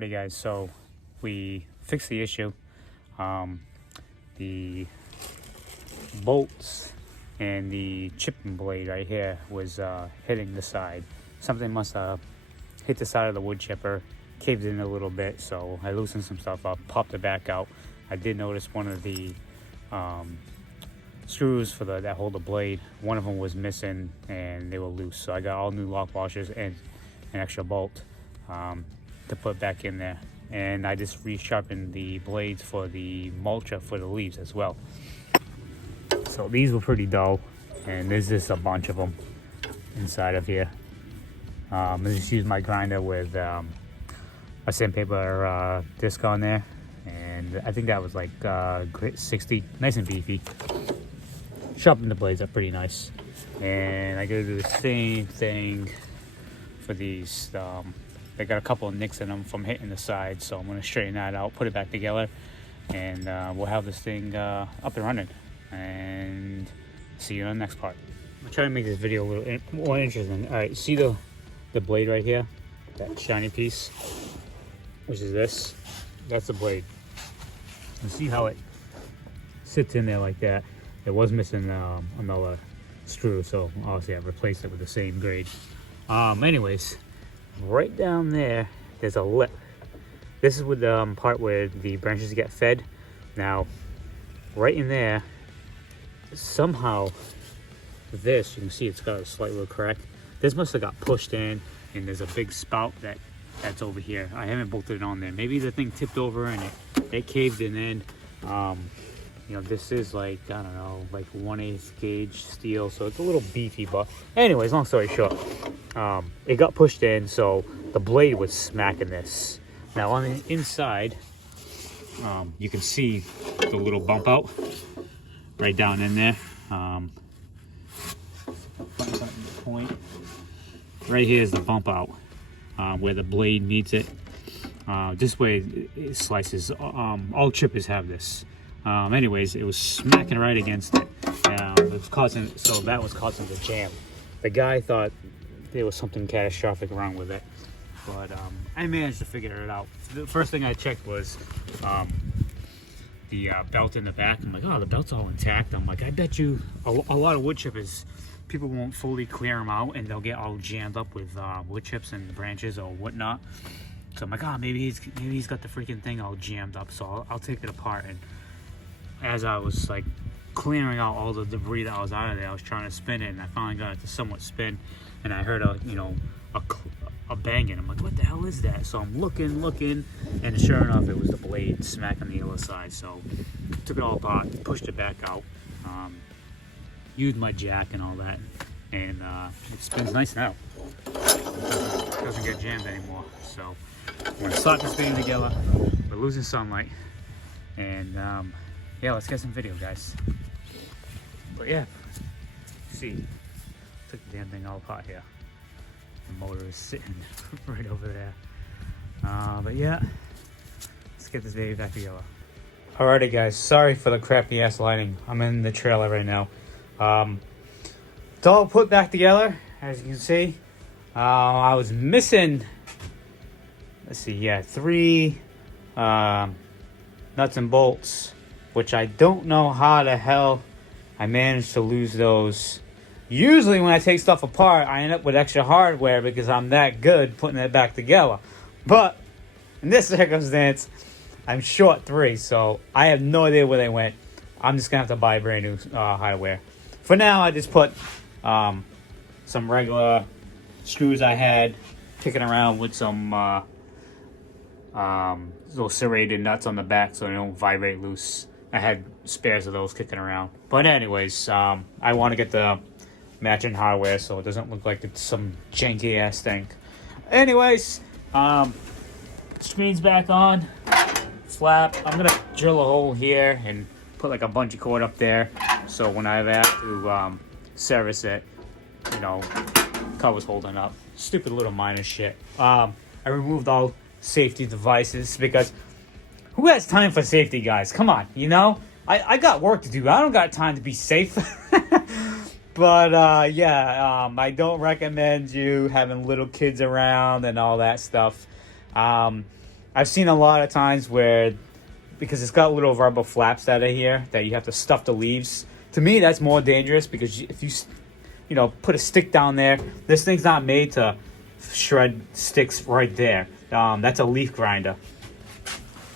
Alrighty guys, so we fixed the issue. The bolts and the chipping blade right here was hitting the side. Something must have hit the side of the wood chipper, caved in a little bit, so I loosened some stuff up, popped it back out. I did notice one of the screws for that hold the blade, one of them was missing and they were loose, so I got all new lock washers and an extra bolt to put back in there. And I just resharpened the blades for the mulcher for the leaves as well. So these were pretty dull, and there's just a bunch of them inside of here. I just used my grinder with a sandpaper disc on there, and I think that was like grit 60, nice and beefy. Sharpened the blades up pretty nice, and I gotta do the same thing for these. They got a couple of nicks in them from hitting the side, so I'm going to straighten that out, put it back together, and we'll have this thing up and running. And see you on the next part. I'm trying to make this video a little more interesting. All right, see the blade right here, that shiny piece, which is this. That's the blade. And see how it sits in there like that. It was missing another screw, so obviously I replaced it with the same grade. Anyways. Right down there, there's a lip. This is with the part where the branches get fed. Now, right in there, somehow, this, you can see it's got a slight little crack. This must have got pushed in, and there's a big spout that's over here. I haven't bolted it on there. Maybe the thing tipped over and it caved in. You know, this is like, I don't know, like 1/8 gauge steel, so it's a little beefy, but anyways, long story short, it got pushed in, so the blade was smacking this. Now on the inside, you can see the little bump out right down in there. Point right here is the bump out where the blade meets it. This way it slices. All chippers have this. Anyways, it was smacking right against it. It was causing, so that was causing the jam. The guy thought there was something catastrophic wrong with it, but I managed to figure it out. The first thing I checked was the belt in the back. I'm like, oh, the belt's all intact. I'm like, I bet you a lot of wood chippers, people won't fully clear them out, and they'll get all jammed up with wood chips and branches or whatnot. So I'm like, oh, maybe he's got the freaking thing all jammed up. So I'll take it apart. And as I was like clearing out all the debris that was out of there, I was trying to spin it, and I finally got it to somewhat spin, and I heard a banging. I'm like, what the hell is that? So I'm looking, and sure enough, it was the blade smacking the other side. So took it all apart, pushed it back out, used my jack and all that, and it spins nice now. It doesn't get jammed anymore. So we're gonna slap this thing together. We're losing sunlight, and yeah, let's get some video, guys. But yeah, see, took the damn thing all apart here. The motor is sitting right over there. But yeah, let's get this baby back together. Alrighty, guys, sorry for the crappy ass lighting. I'm in the trailer right now. It's all put back together, as you can see. I was missing, let's see, yeah, 3 nuts and bolts, which I don't know how the hell I managed to lose those. Usually when I take stuff apart, I end up with extra hardware because I'm that good putting it back together. But in this circumstance, I'm short 3, so I have no idea where they went. I'm just gonna have to buy brand new hardware. For now, I just put some regular screws I had kicking around with some little serrated nuts on the back so they don't vibrate loose. I had spares of those kicking around. But anyways, I want to get the matching hardware so it doesn't look like it's some janky ass thing. Anyways, screen's back on, flap. I'm gonna drill a hole here and put like a bungee cord up there so when I have to service it, you know, cover's holding up. Stupid little minor shit. I removed all safety devices because who has time for safety, guys? Come on, you know? I got work to do. I don't got time to be safe. But yeah, I don't recommend you having little kids around and all that stuff. I've seen a lot of times where, because it's got little rubber flaps that are here that you have to stuff the leaves. To me, that's more dangerous because if you know, put a stick down there, this thing's not made to shred sticks right there. That's a leaf grinder.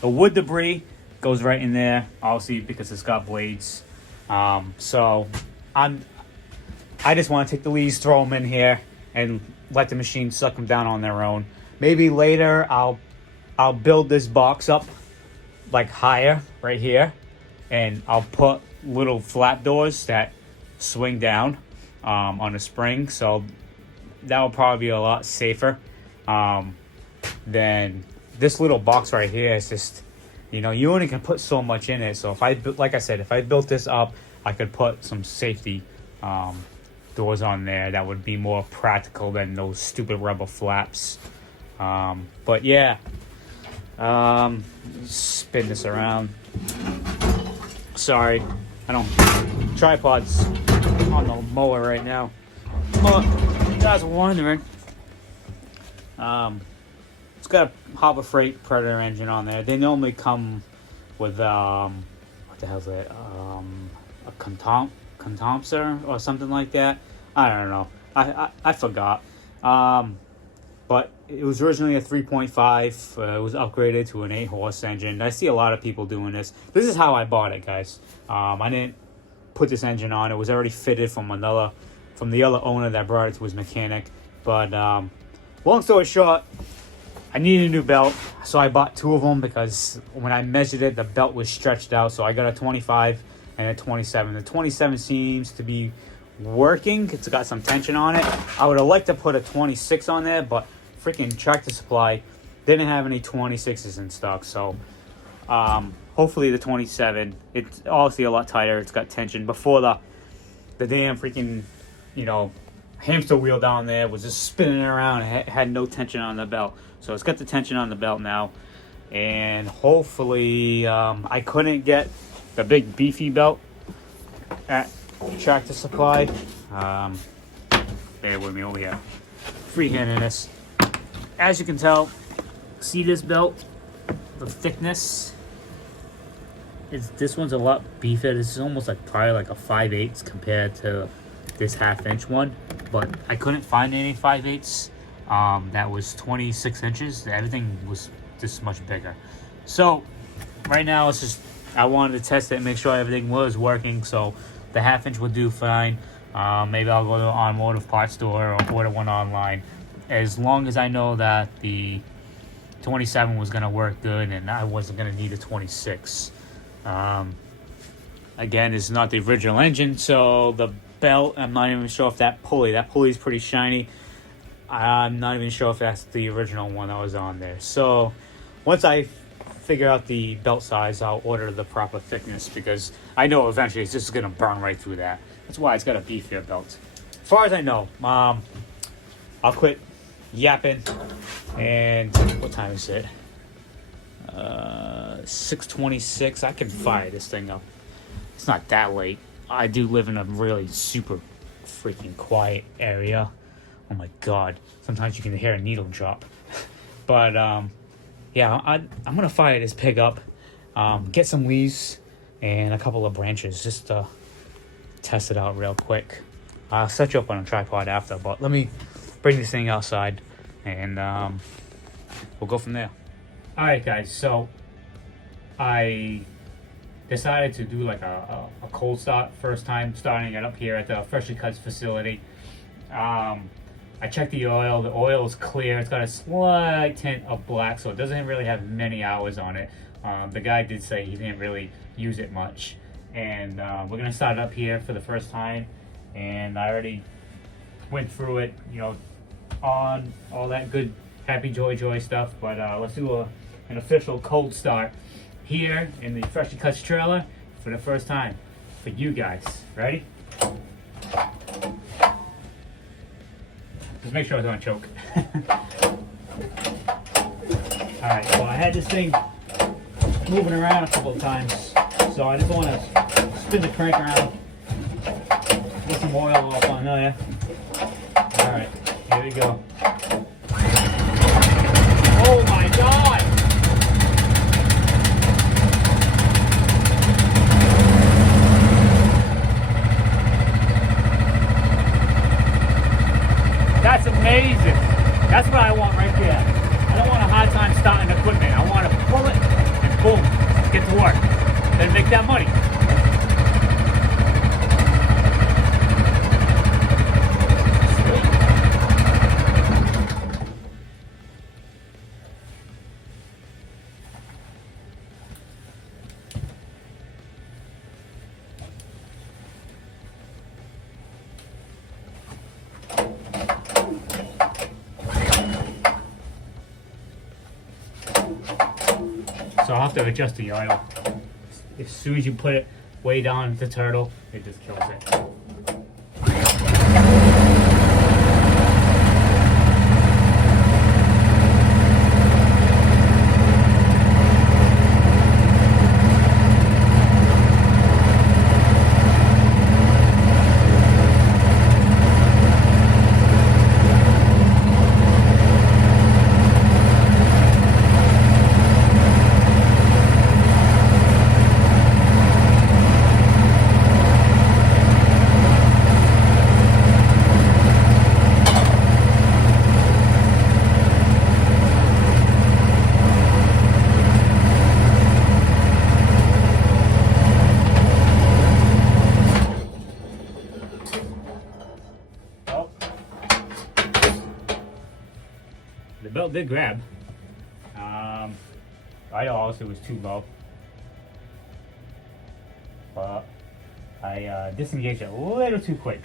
The wood debris goes right in there, obviously because it's got blades. So I just want to take the leaves, throw them in here, and let the machine suck them down on their own. Maybe later I'll build this box up like higher right here, and I'll put little flap doors that swing down on a spring, so that will probably be a lot safer than this little box right here. Is just, you know, you only can put so much in it. So if I, like I said, if I built this up, I could put some safety doors on there that would be more practical than those stupid rubber flaps. But yeah, spin this around. Sorry, I don't, tripod's on the mower right now. But you guys are wondering, it's got a Harbor Freight Predator engine on there. They normally come with what the hell's it? A contomser or something like that. I don't know. I forgot. But it was originally a 3.5. It was upgraded to an 8-horse engine. I see a lot of people doing this. This is how I bought it, guys. I didn't put this engine on. It was already fitted from the other owner that brought it to his mechanic. But long story short, I needed a new belt, so I bought 2 of them because when I measured it, the belt was stretched out. So I got a 25 and a 27. The 27 seems to be working. It's got some tension on it. I would have liked to put a 26 on there, but freaking Tractor Supply didn't have any 26s in stock. So hopefully the 27. It's obviously a lot tighter. It's got tension. Before the damn freaking, you know, hamster wheel down there was just spinning around and had no tension on the belt. So it's got the tension on the belt now. And hopefully I couldn't get the big beefy belt at Tractor Supply. Bear with me over here. Freehanding this. As you can tell, see this belt? The thickness. This one's a lot beefier. This is almost like probably like a 5/8 compared to this 1/2 inch one. But I couldn't find any 5/8 that was 26 inches. Everything was just much bigger. So right now it's just, I wanted to test it and make sure everything was working. So the 1/2 inch would do fine. Maybe I'll go to an automotive parts store or order one online. As long as I know that the 27 was going to work good and I wasn't going to need a 26. Again, it's not the original engine, so the belt, I'm not even sure if that pulley is pretty shiny. I'm not even sure if that's the original one that was on there. So once I figure out the belt size, I'll order the proper thickness, because I know eventually it's just going to burn right through that. That's why it's got a beefier belt. As far as I know, I'll quit yapping. And what time is it? 6:26. I can fire this thing up. It's not that late. I do live in a really super freaking quiet area. Oh my god. Sometimes you can hear a needle drop. But yeah, I'm gonna fire this pig up, get some leaves and a couple of branches just to test it out real quick. I'll set you up on a tripod after, but let me bring this thing outside and we'll go from there. Alright guys, so I decided to do like a cold start, first time starting it up here at the Freshly Cuts facility. I checked the oil is clear. It's got a slight tint of black, so it doesn't really have many hours on it. The guy did say he didn't really use it much. And we're gonna start it up here for the first time. And I already went through it, you know, on all that good happy joy stuff. But let's do an official cold start here in the Freshly Cuts trailer for the first time for you guys. Ready? Just make sure I don't choke. Alright, well I had this thing moving around a couple of times, so I just want to spin the crank around, put some oil off on there. Alright, here we go. Oh my god! work. Then make that money. So I'll have to adjust the oil. As soon as you put it way down the turtle, it just kills it. The belt did grab. I also was too low. But I disengaged it a little too quick.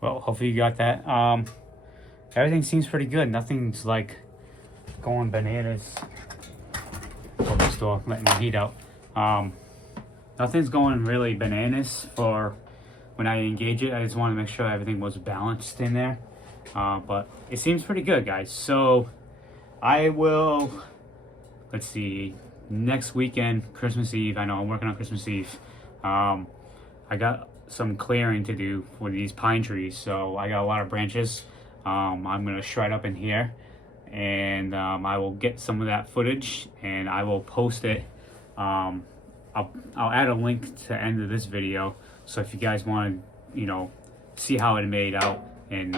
Well, hopefully you got that. Everything seems pretty good. Nothing's like going bananas. Open the store, letting the heat out. Nothing's going really bananas for when I engage it. I just want to make sure everything was balanced in there. But it seems pretty good, guys. So I will, let's see, next weekend, Christmas Eve. I know I'm working on Christmas Eve. I got some clearing to do for these pine trees, so I got a lot of branches. I'm gonna shred up in here, and I will get some of that footage and I will post it. I'll add a link to the end of this video, so if you guys want to, you know, see how it made out, and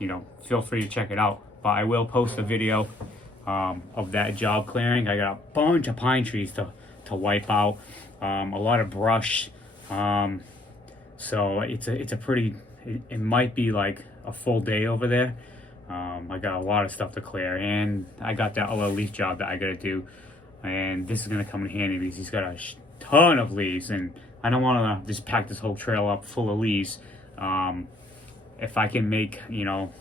you know, feel free to check it out. But I will post a video of that job clearing. I got a bunch of pine trees to wipe out, a lot of brush. So it's a pretty, it might be like a full day over there. I got a lot of stuff to clear, and I got that other leaf job that I gotta do, and this is gonna come in handy because he's got a ton of leaves, and I don't want to just pack this whole trail up full of leaves. If I can make, you know,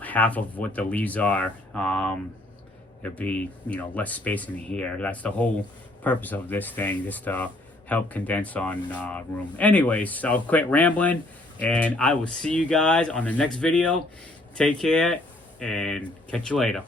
half of what the leaves are, it'll be, you know, less space in here. That's the whole purpose of this thing, just to help condense on room. Anyways, I'll quit rambling, and I will see you guys on the next video. Take care, and catch you later.